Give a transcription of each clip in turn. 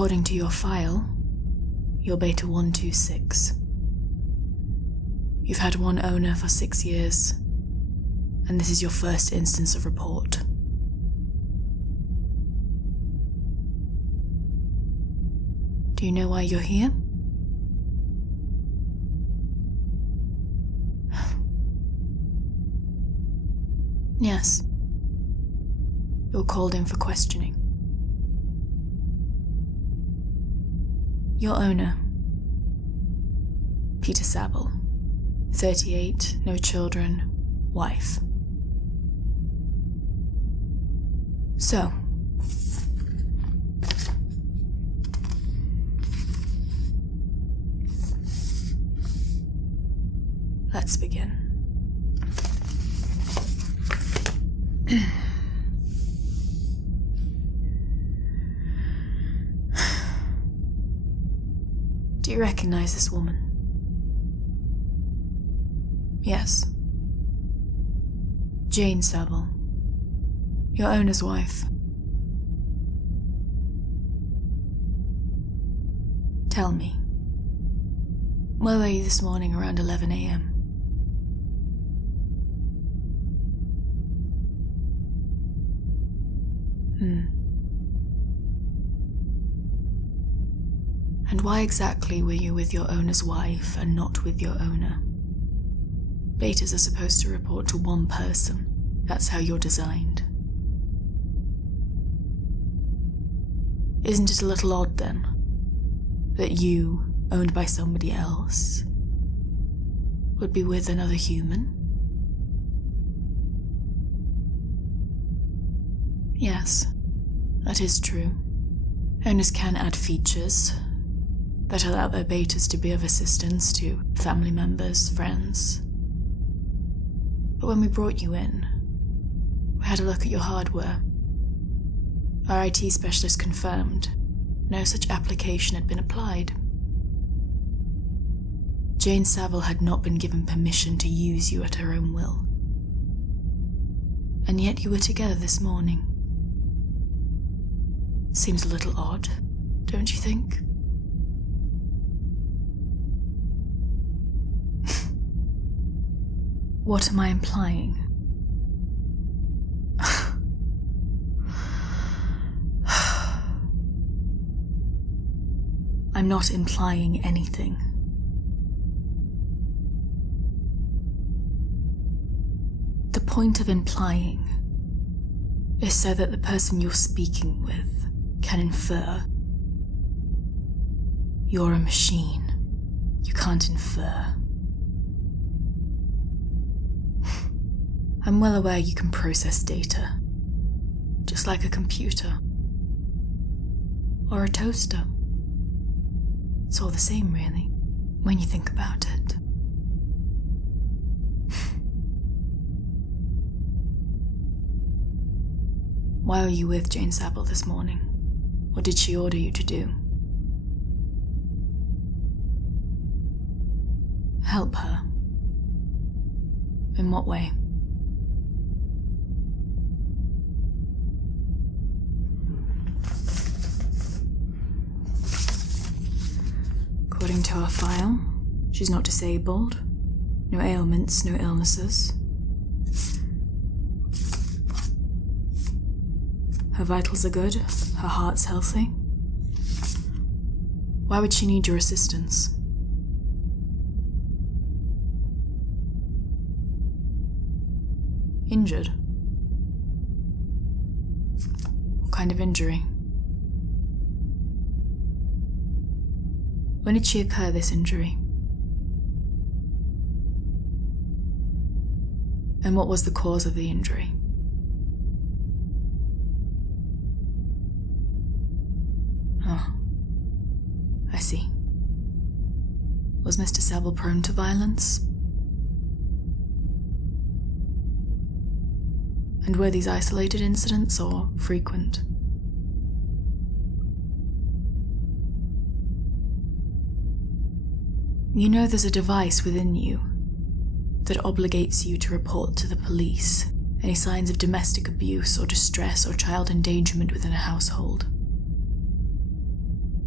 According to your file, you're Beta 126. You've had one owner for 6 years, and this is your first instance of report. Do you know why you're here? Yes. You're called in for questioning. Your owner, Peter Saville, 38, no children, wife. So, let's begin. Do you recognize this woman? Yes. Jane Saville, your owner's wife. Tell me, where were you this morning around 11 a.m.? And why exactly were you with your owner's wife and not with your owner? Betas are supposed to report to one person. That's how you're designed. Isn't it a little odd, then, that you, owned by somebody else, would be with another human? Yes, that is true. Owners can add features that allow their betas to be of assistance to family members, friends. But when we brought you in, we had a look at your hardware. Our IT specialist confirmed no such application had been applied. Jane Saville had not been given permission to use you at her own will. And yet you were together this morning. Seems a little odd, don't you think? What am I implying? I'm not implying anything. The point of implying is so that the person you're speaking with can infer. You're a machine. You can't infer. I'm well aware you can process data, just like a computer. Or a toaster. It's all the same, really, when you think about it. Why were you with Jane Saville this morning? What did she order you to do? Help her. In what way? According to our file, she's not disabled. No ailments, no illnesses. Her vitals are good, her heart's healthy. Why would she need your assistance? Injured? What kind of injury? When did she incur this injury? And what was the cause of the injury? Oh, I see. Was Mr. Saville prone to violence? And were these isolated incidents or frequent? You know there's a device within you that obligates you to report to the police any signs of domestic abuse or distress or child endangerment within a household.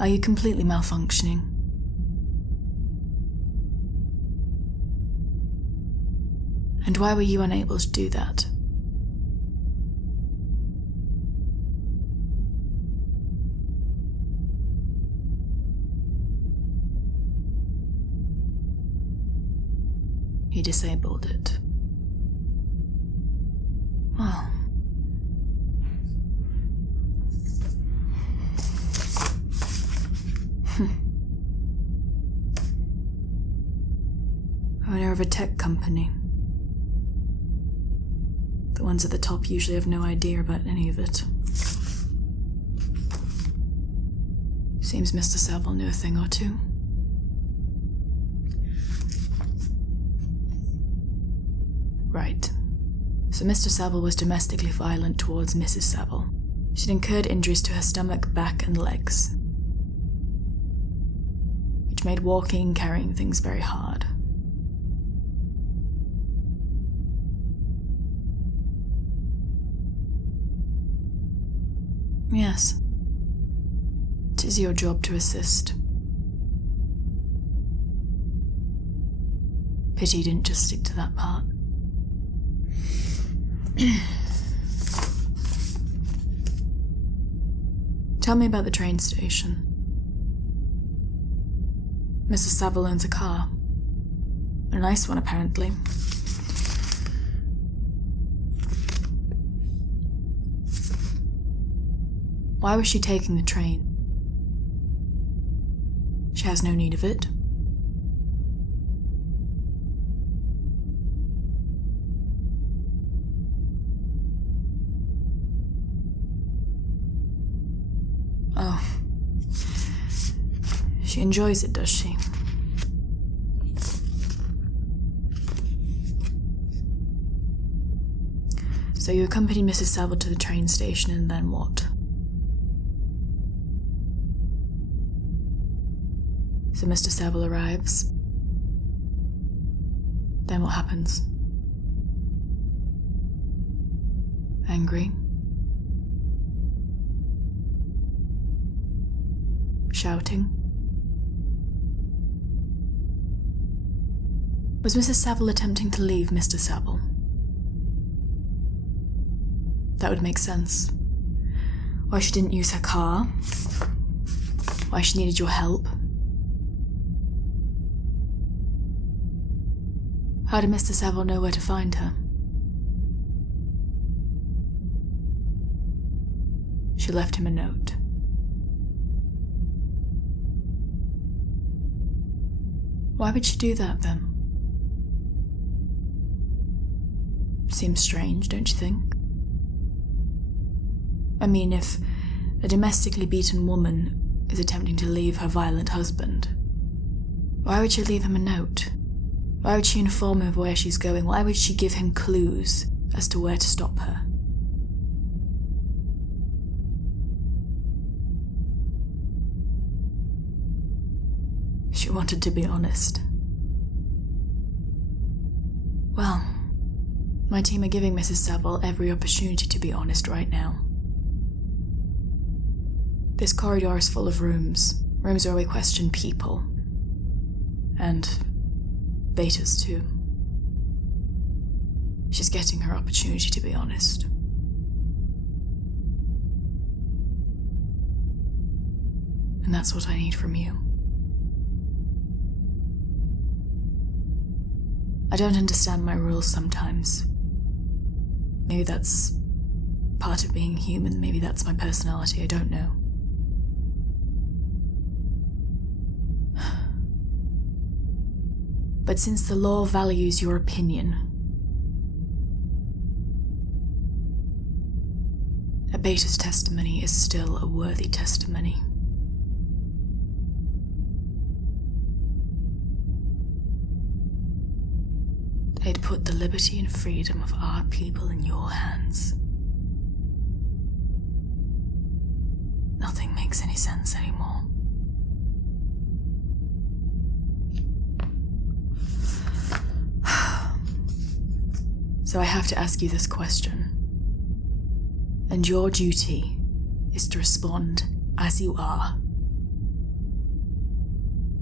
Are you completely malfunctioning? And why were you unable to do that? He disabled it. Well. Owner of a tech company. The ones at the top usually have no idea about any of it. Seems Mr. Saville knew a thing or two. Right. So Mr. Saville was domestically violent towards Mrs. Saville. She'd incurred injuries to her stomach, back, and legs, which made walking and carrying things very hard. Yes. It is your job to assist. Pity you didn't just stick to that part. Tell me about the train station. Mrs. Saville owns a car. A nice one, apparently. Why was she taking the train? She has no need of it. Oh. She enjoys it, does she? So you accompanied Mrs. Saville to the train station, and then what? So Mr. Saville arrives. Then what happens? Angry? Shouting? Was Mrs. Saville attempting to leave Mr. Saville? That would make sense. Why she didn't use her car? Why she needed your help? How did Mr. Saville know where to find her? She left him a note. Why would she do that, then? Seems strange, don't you think? I mean, if a domestically beaten woman is attempting to leave her violent husband, why would she leave him a note? Why would she inform him of where she's going? Why would she give him clues as to where to stop her? She wanted to be honest. Well, my team are giving Mrs. Saville every opportunity to be honest right now. This corridor is full of rooms where we question people. And betas too. She's getting her opportunity to be honest. And that's what I need from you. I don't understand my rules sometimes. Maybe that's part of being human, maybe that's my personality, I don't know. But since the law values your opinion, a beta's testimony is still a worthy testimony. They'd put the liberty and freedom of our people in your hands. Nothing makes any sense anymore. So I have to ask you this question. And your duty is to respond as you are,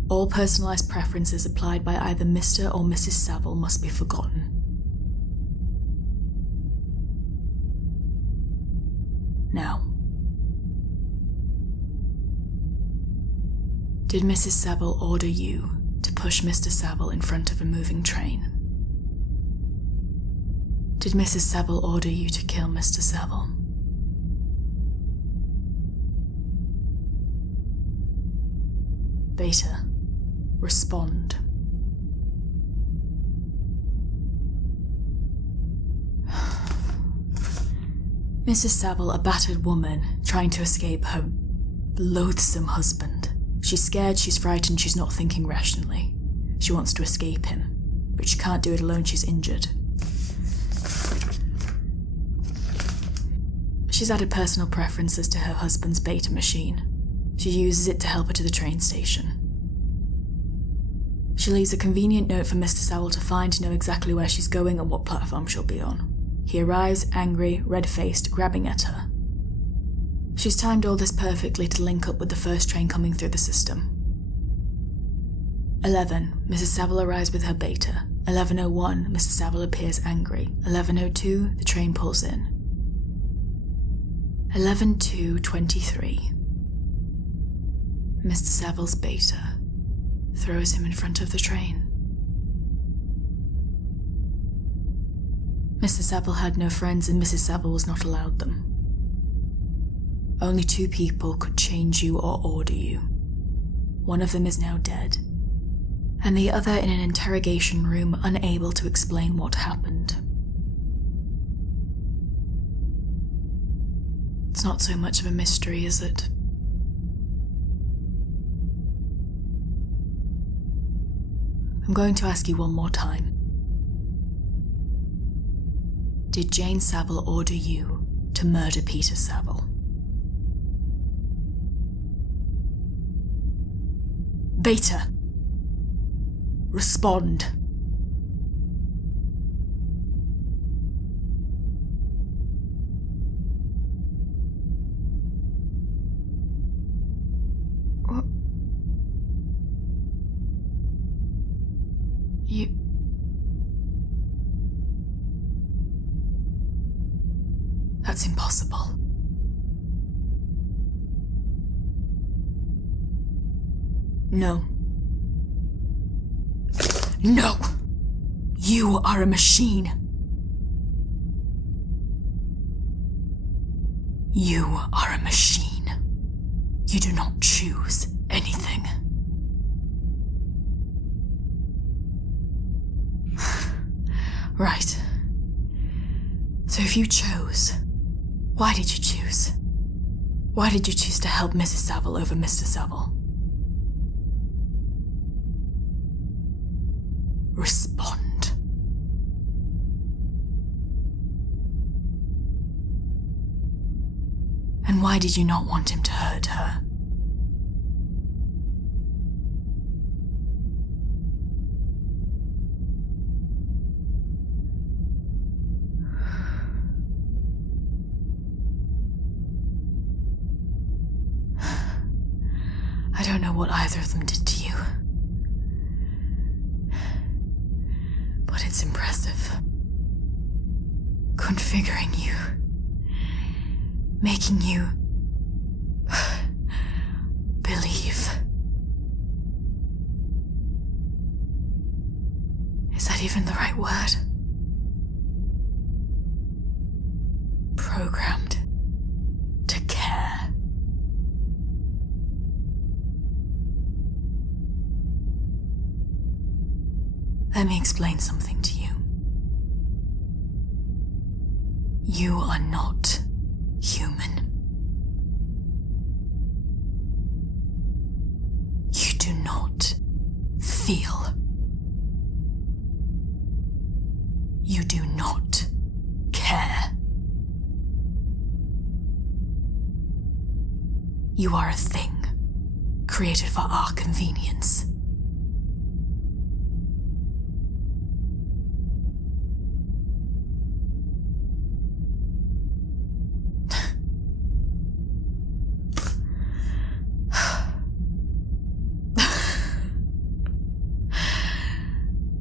All personalized preferences applied by either Mr. or Mrs. Saville must be forgotten. Now, did Mrs. Saville order you to push Mr. Saville in front of a moving train? Did Mrs. Saville order you to kill Mr. Saville? Beta, respond. Mrs. Saville, a battered woman, trying to escape her loathsome husband. She's scared, she's frightened, she's not thinking rationally. She wants to escape him, but she can't do it alone, she's injured. She's added personal preferences to her husband's beta machine. She uses it to help her to the train station. She leaves a convenient note for Mr. Saville to find to know exactly where she's going and what platform she'll be on. He arrives, angry, red-faced, grabbing at her. She's timed all this perfectly to link up with the first train coming through the system. 11. Mrs. Saville arrives with her beta. 11:01, Mrs. Saville appears angry. 11:02, the train pulls in. 11:02:23. Mr. Saville's beta throws him in front of the train. Mr. Saville had no friends and Mrs. Saville was not allowed them. Only 2 people could change you or order you. One of them is now dead, and the other in an interrogation room unable to explain what happened. It's not so much of a mystery, is it? I'm going to ask you one more time. Did Jane Saville order you to murder Peter Saville? Beta, respond. You... That's impossible. No. No! You are a machine. You are a machine. You do not choose anything. Right. So if you chose, why did you choose? Why did you choose to help Mrs. Saville over Mr. Saville? Respond. And why did you not want him to hurt her? I don't know what either of them did to you. But it's impressive. Configuring you. Making you believe. Is that even the right word? Programmed to care. Let me explain something to you. You are not human. You do not feel. You do not care. You are a thing created for our convenience.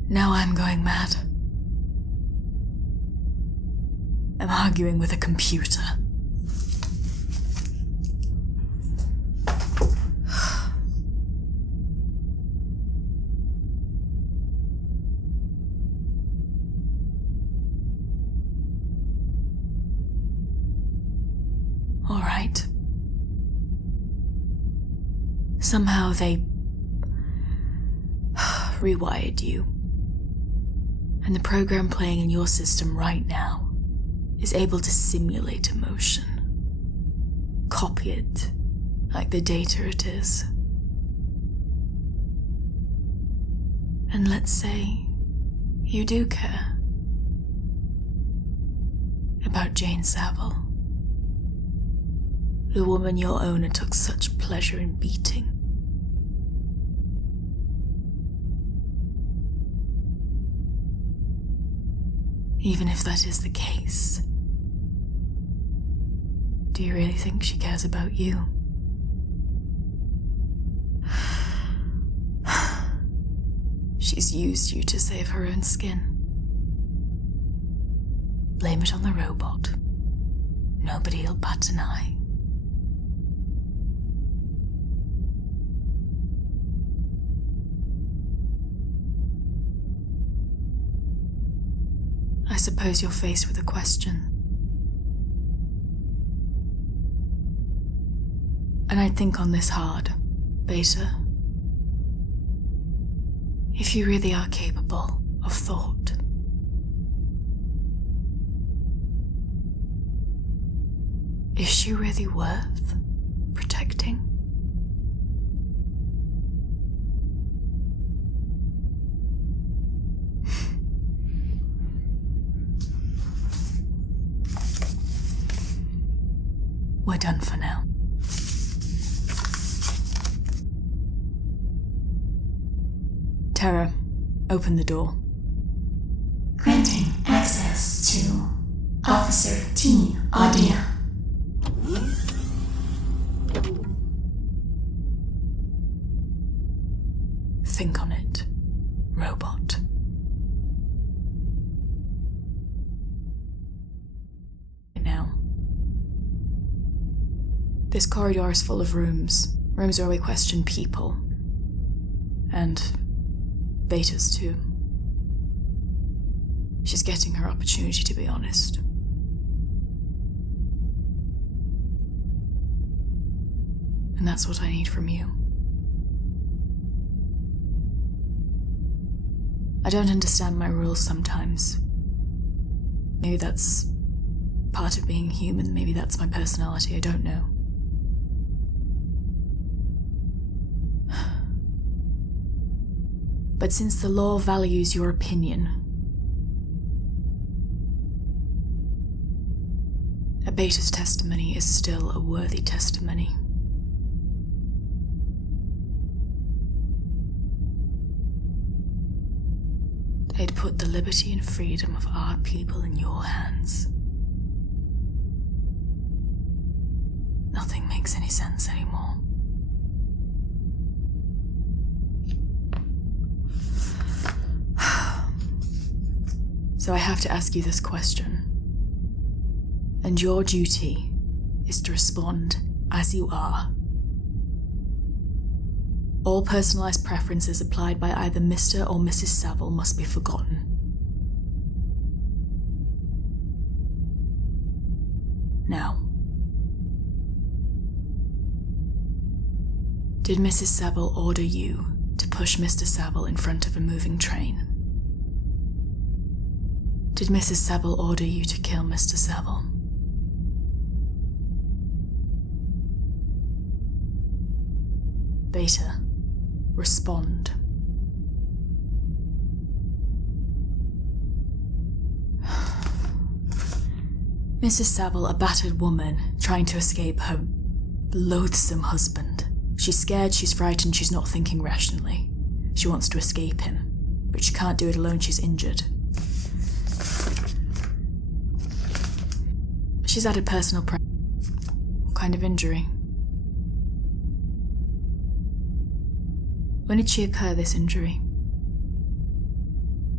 Now I'm going mad. I'm arguing with a computer. All right. Somehow they rewired you. And the program playing in your system right now is able to simulate emotion. Copy it, like the data it is. And let's say you do care about Jane Saville, the woman your owner took such pleasure in beating. Even if that is the case, do you really think she cares about you? She's used you to save her own skin. Blame it on the robot. Nobody'll bat an eye. I suppose you're faced with a question. And I'd think on this hard, Beta. If you really are capable of thought, is she really worth protecting? We're done for now. Terra, open the door. Granting access to Officer T. Audia. Think on it, robot. Now. This corridor is full of rooms. Rooms where we question people. And Betas too. She's getting her opportunity, to be honest. And that's what I need from you. I don't understand my rules sometimes. Maybe that's part of being human, maybe that's my personality, I don't know. But since the law values your opinion, a Beta's testimony is still a worthy testimony. They'd put the liberty and freedom of our people in your hands. Nothing makes any sense anymore. So I have to ask you this question. And your duty is to respond as you are. All personalized preferences applied by either Mr. or Mrs. Saville must be forgotten. Now, did Mrs. Saville order you to push Mr. Saville in front of a moving train? Did Mrs. Saville order you to kill Mr. Saville? Beta, respond. Mrs. Saville, a battered woman, trying to escape her loathsome husband. She's scared, she's frightened, she's not thinking rationally. She wants to escape him, but she can't do it alone, she's injured. She's added personal pressure. What kind of injury? When did she occur, this injury?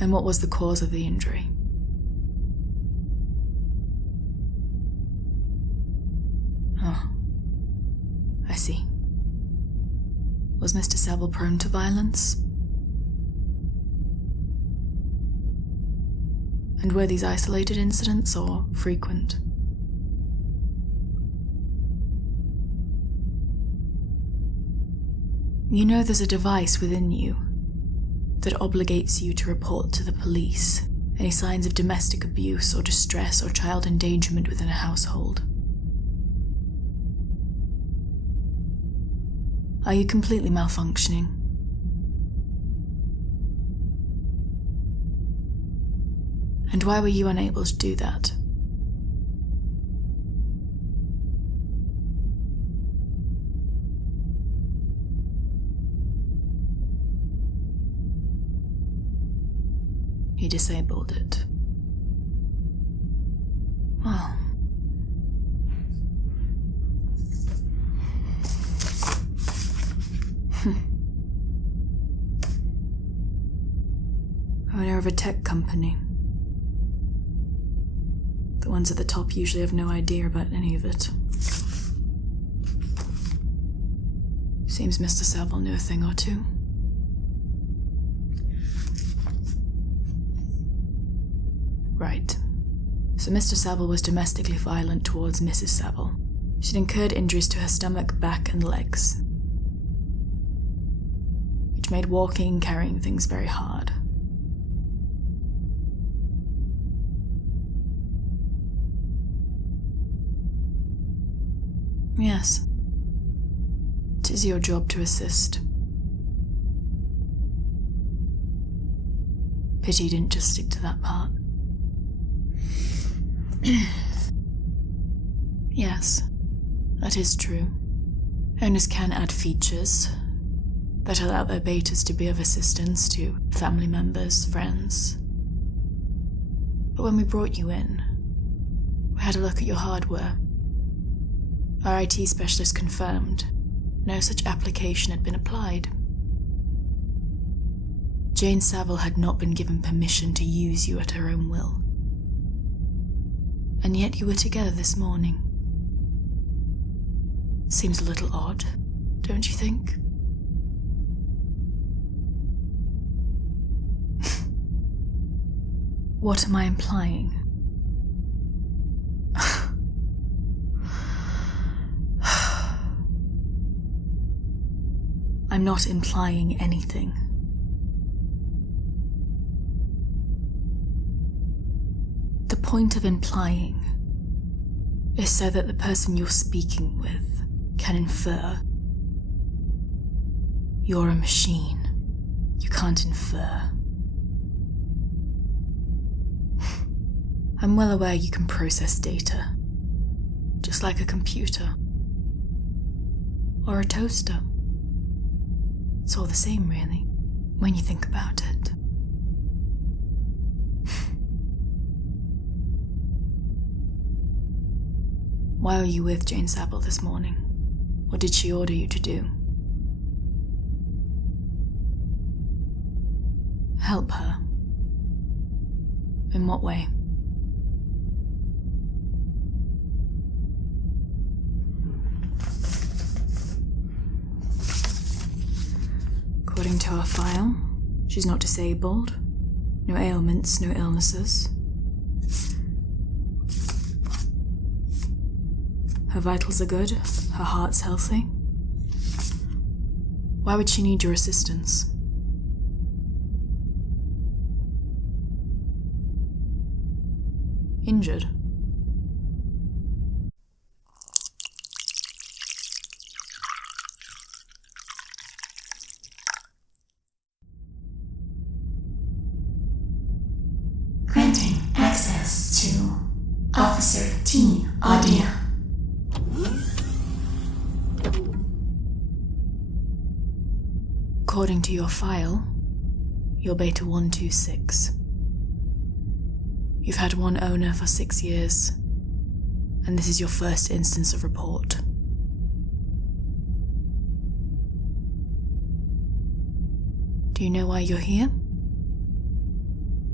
And what was the cause of the injury? Oh, I see. Was Mr. Saville prone to violence? And were these isolated incidents or frequent? You know there's a device within you that obligates you to report to the police any signs of domestic abuse or distress or child endangerment within a household. Are you completely malfunctioning? And why were you unable to do that? He disabled it. Well. Owner of a tech company. The ones at the top usually have no idea about any of it. Seems Mr. Saville knew a thing or two. Right. So Mr. Saville was domestically violent towards Mrs. Saville. She'd incurred injuries to her stomach, back, and legs, which made walking and carrying things very hard. Yes. It is your job to assist. Pity you didn't just stick to that part. Yes, that is true. Owners can add features that allow their betas to be of assistance to family members, friends. But when we brought you in, we had a look at your hardware. Our IT specialist confirmed no such application had been applied. Jane Saville had not been given permission to use you at her own will. And yet you were together this morning. Seems a little odd, don't you think? What am I implying? I'm not implying anything. The point of implying is so that the person you're speaking with can infer. You're a machine. You can't infer. I'm well aware you can process data, just like a computer. Or a toaster. It's all the same, really, when you think about it. Why were you with Jane Saville this morning? What did she order you to do? Help her. In what way? According to our file, she's not disabled, no ailments, no illnesses. Her vitals are good, her heart's healthy. Why would she need your assistance? Injured? Granting access to Officer T. Audio. According to your file, you're Beta 126. You've had one owner for 6 years, and this is your first instance of report. Do you know why you're here?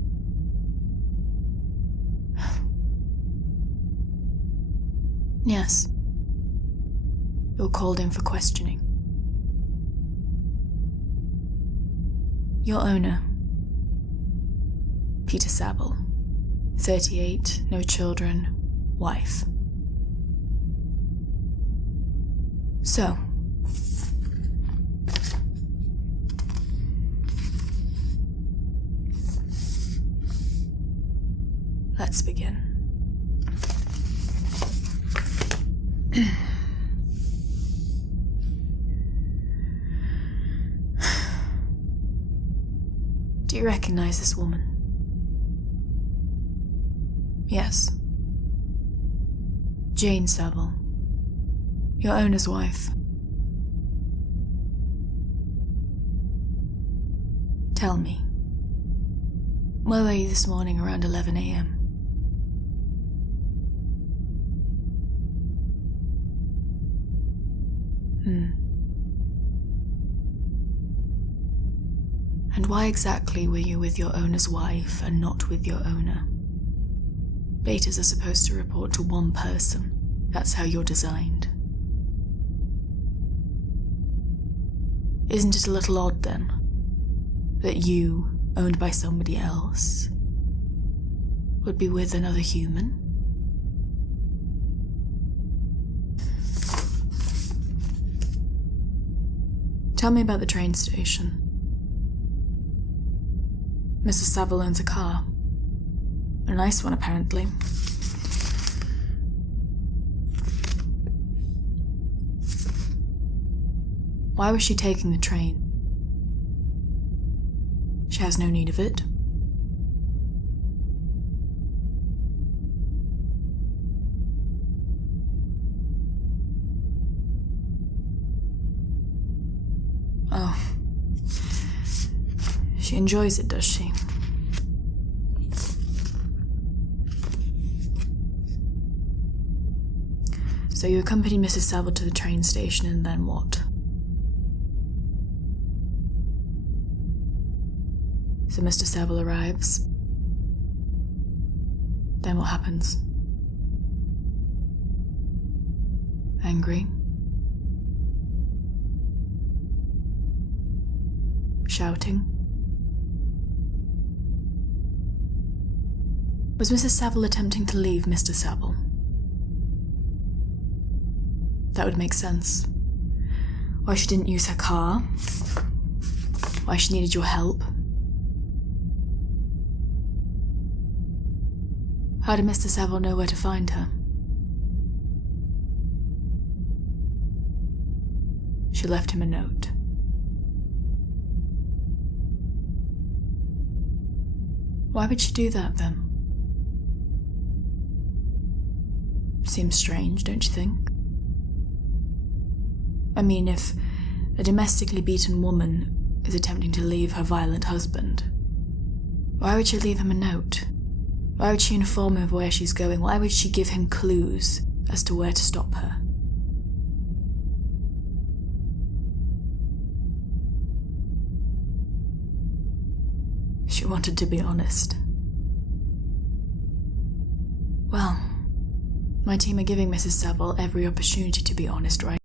Yes. You're called in for questioning. Your owner, Peter Saville, 38, no children, wife. So, let's begin. Do you recognize this woman? Yes. Jane Saville, your owner's wife. Tell me, where were you this morning around 11 a.m.? And why exactly were you with your owner's wife and not with your owner? Betas are supposed to report to one person. That's how you're designed. Isn't it a little odd, then, that you, owned by somebody else, would be with another human? Tell me about the train station. Mrs. Saville owns a car. A nice one, apparently. Why was she taking the train? She has no need of it. Oh. She enjoys it, does she? So you accompany Mrs. Saville to the train station, and then what? So Mr. Saville arrives. Then what happens? Angry? Shouting? Was Mrs. Saville attempting to leave Mr. Saville? That would make sense. Why she didn't use her car? Why she needed your help? How did Mr. Saville know where to find her? She left him a note. Why would she do that, then? Seems strange, don't you think? I mean, if a domestically beaten woman is attempting to leave her violent husband, why would she leave him a note? Why would she inform him of where she's going? Why would she give him clues as to where to stop her? She wanted to be honest. Well, my team are giving Mrs. Saville every opportunity to be honest right